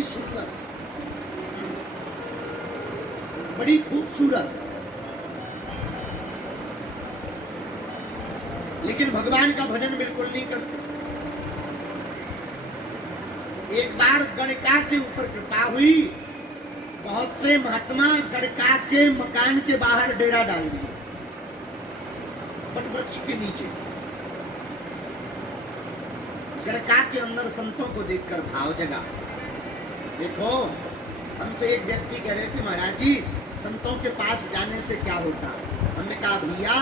बड़ी सुंदर, बड़ी खूबसूरत, लेकिन भगवान का भजन बिल्कुल नहीं करते। एक बार गणका के ऊपर कृपा हुई, बहुत से महात्मा गणका के मकान के बाहर डेरा डाल दिए, वट वृक्ष के नीचे। गणका के अंदर संतों को देखकर भाव जगा। देखो, हमसे एक व्यक्ति कह रहे थे, महाराज जी संतों के पास जाने से क्या होता? हमने कहा भैया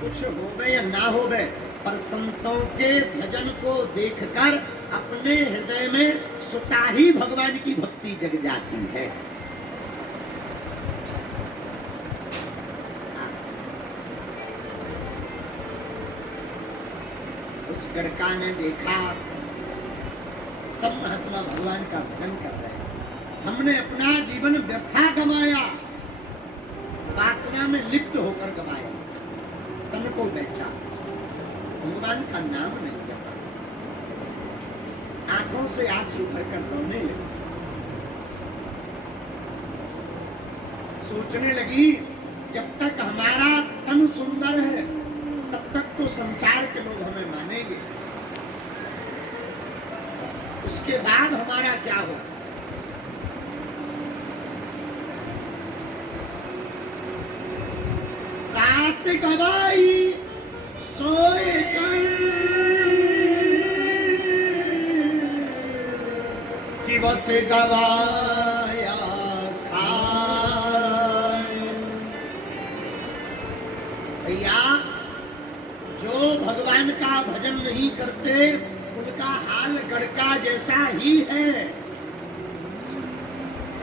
कुछ होवे या ना होवे, पर संतों के भजन को देखकर अपने हृदय में स्वतः ही भगवान की भक्ति जग जाती है। उस गणका ने देखा सब महात्मा भगवान का भजन कर रहे हैं, हमने अपना जीवन व्यर्था गंवाया, वासना में लिप्त होकर गंवाया, तन को बेचा, भगवान का नाम नहीं जपा, आंखों से आंसू भरकर रोने लगी। सोचने लगी जब तक हमारा तन सुंदर है तब तक तो संसार के लोग हमें मानेंगे, उसके बाद हमारा क्या हो? रात गवाई सोए कर, दिवस गवाया खाए। भैया जो भगवान का भजन नहीं करते उनका हाल गणका जैसा ही है।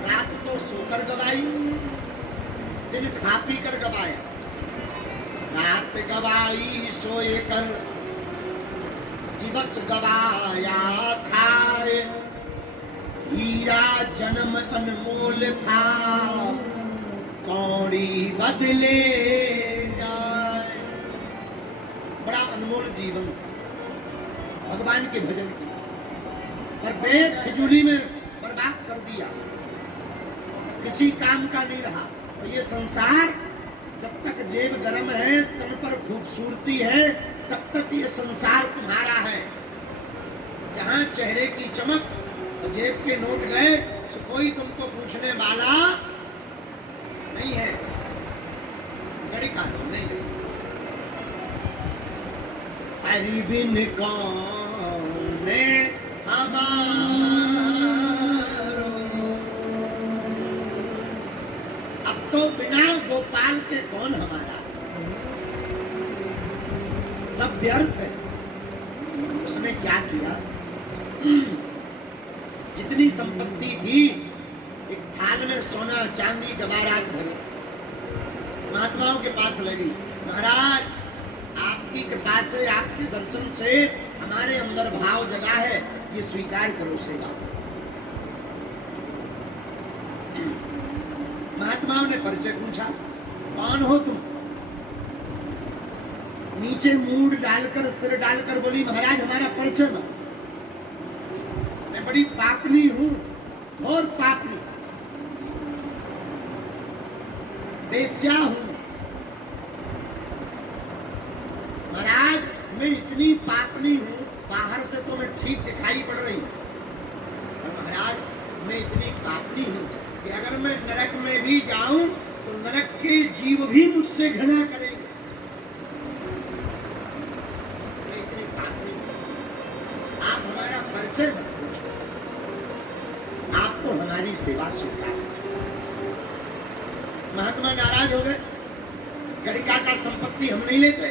रात तो सोकर गवाई, दिन खा पी कर गवाया। रात गवाई सोए कर, दिवस गवाया खाए। हीरा जन्म अनमोल था, कौड़ी बदले जाए। बड़ा अनमोल जीवन भगवान के भजन की, पर बेफिजूली में बर्बाद कर दिया, किसी काम का नहीं रहा। और ये संसार जब तक जेब गरम है, तन पर खूबसूरती है, तब तक ये संसार तुम्हारा है। जहां चेहरे की चमक और जेब के नोट गए तो कोई तुमको पूछने वाला नहीं है। गड़ी का लोग नहीं गए। हरि बिन कौन हमारो, अब तो बिना गोपाल के कौन हमारा? सब व्यर्थ है। उसने क्या किया? जितनी संपत्ति थी एक थाल में सोना चांदी जवाहरात भरे, महात्माओं के पास लगी। महाराज आपकी कृपा से, आपके दर्शन से हमारे अंदर भाव जगा है, ये स्वीकार करो सेवा। महात्माओं ने परिचय पूछा, कौन हो तुम? नीचे मूड डालकर, सिर डालकर बोली, महाराज हमारा परिचय मत, मैं बड़ी पापनी हूं, और पापनी बेस्या हूं। महाराज मैं इतनी पापनी हूं, बाहर से तो मैं ठीक दिखाई पड़ रही हूं, पर महाराज मैं इतनी पापनी हूं कि अगर मैं नरक में भी जाऊं तो नरक के जीव भी मुझसे घृणा करेंगे। मैं इतनी पापनी हूं, आप हमारा परिचय मत पूछो, आप तो हमारी सेवा स्वीकार। महात्मा नाराज हो गए, गणिका का संपत्ति हम नहीं लेते,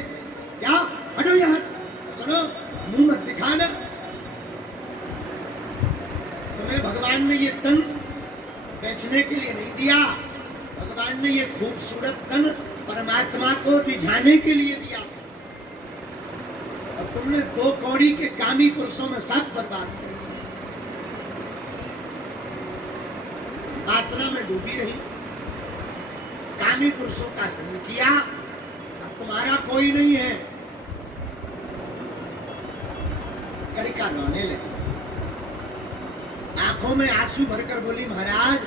क्या? हटो यहां से, सुनो, मुंह मत दिखाना। तुम्हें भगवान ने ये तन बेचने के लिए नहीं दिया, भगवान ने ये खूबसूरत तन परमात्मा को रिझाने के लिए दिया। और तुमने 2 कौड़ी के कामी पुरुषों में सब बर्बाद कर, वासना में डूबी रही, कामी पुरुषों का संग किया, अब तुम्हारा कोई नहीं है। गणिका रोने लगी। आंखों में आंसू भरकर बोली, महाराज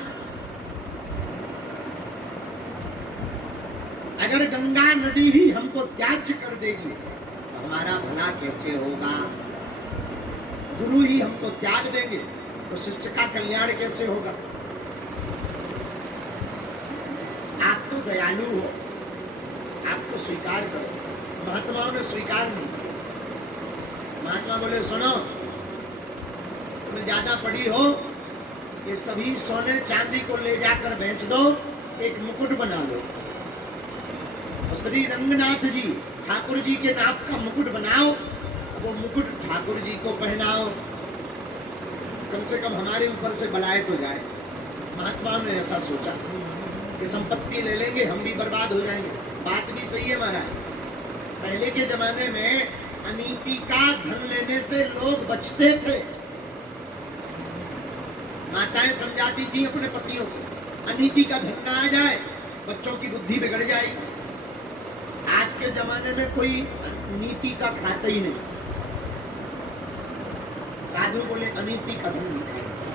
अगर गंगा नदी ही हमको त्याज्य कर देगी तो हमारा भला कैसे होगा? गुरु ही हमको त्याग देंगे तो शिष्य का कल्याण कैसे होगा? आप तो दयालु हो, आप तो स्वीकार करो। महात्माओं ने स्वीकार नहीं किया। महात्मा बोले, सुनो, तुम्हें ज्यादा पड़ी हो, ये सभी सोने चांदी को ले जाकर बेच दो, एक मुकुट बना लो और श्री रंगनाथ जी ठाकुर जी के नाप का मुकुट बनाओ, वो मुकुट ठाकुर जी को पहनाओ, कम से कम हमारे ऊपर से बलाए तो जाए। महात्माओं ने ऐसा सोचा कि संपत्ति ले लेंगे, हम भी बर्बाद हो जाएंगे। बात भी सही है महाराज। पहले के जमाने में अनीति का धन लेने से लोग बचते थे। माताएं समझाती थी अपने पतियों को, अनीति का धन ना आ जाए, बच्चों की बुद्धि बिगड़ जाएगी। आज के जमाने में कोई नीति का खाता ही नहीं। साधु बोले, अनीति का धन नहीं खाएंगे,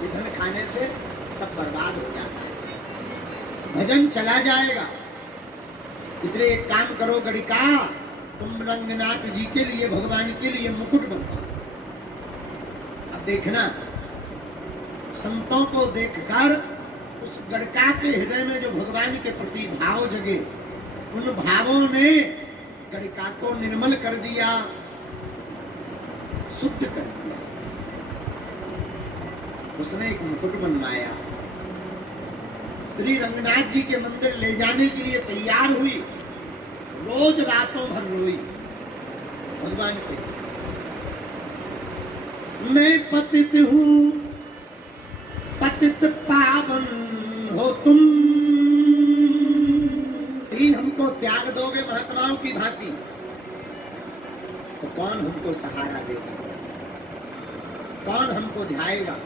ये धन खाने से सब बर्बाद हो जाता है, भजन चला जाएगा। इसलिए एक काम करो गणिका, तुम रंगनाथ जी के लिए, भगवान के लिए मुकुट बनवाओ। अब देखना, संतों को देखकर उस गणका के हृदय में जो भगवान के प्रति भाव जगे, उन भावों ने गणिका को निर्मल कर दिया, शुद्ध कर दिया। उसने एक मुकुट बनवाया, श्री रंगनाथ जी के मंदिर ले जाने के लिए तैयार हुई, रोज रातों भर रोई भगवान पे, मैं पतित हूं, पतित पावन हो तुम, ही हमको त्याग दोगे महात्माओं की भांति तो कौन हमको सहारा देगा, कौन हमको ध्याएगा?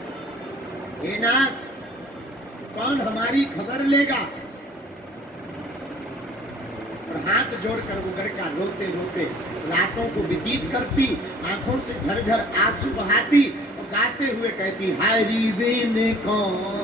हे नाथ, कौन हमारी खबर लेगा? और हाथ जोड़कर वो गणका रोते रोते रातों को व्यतीत करती, आंखों से झरझर आंसू बहाती और गाते हुए कहती, हाय री बेन कौन